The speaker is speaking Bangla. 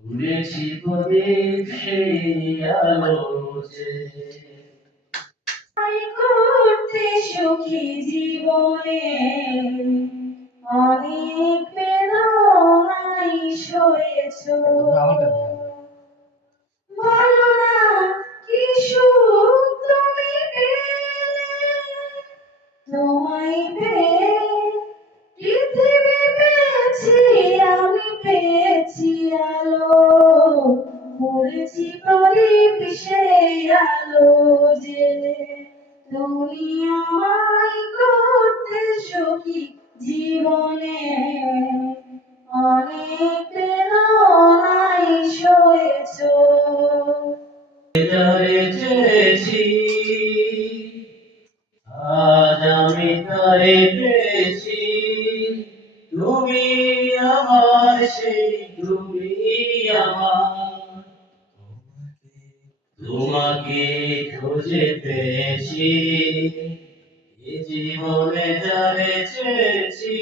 উড়েছি প্রদীপ সেই আলো যে করতে সুখী জীবনে অনেক বেদনাই সয়েছ। বলো না কি সুখ তুমি পেলে, তোমায় পেয়ে পৃথিবী পেয়েছি, আমি পেয়েছি আলো। পড়েছি প্রদীপ সেই আলো জেলে, তুমি আমায় করতে সুখী জীবনে অনেক বেদনাই সয়েছ। যারে চেয়েছি আজ আমি তারে পেয়েছি। তুমি আমার সেই তুমি আমার, তোমাকে খুঁজে পেয়েছি। এ জীবনে যারে চেয়েছি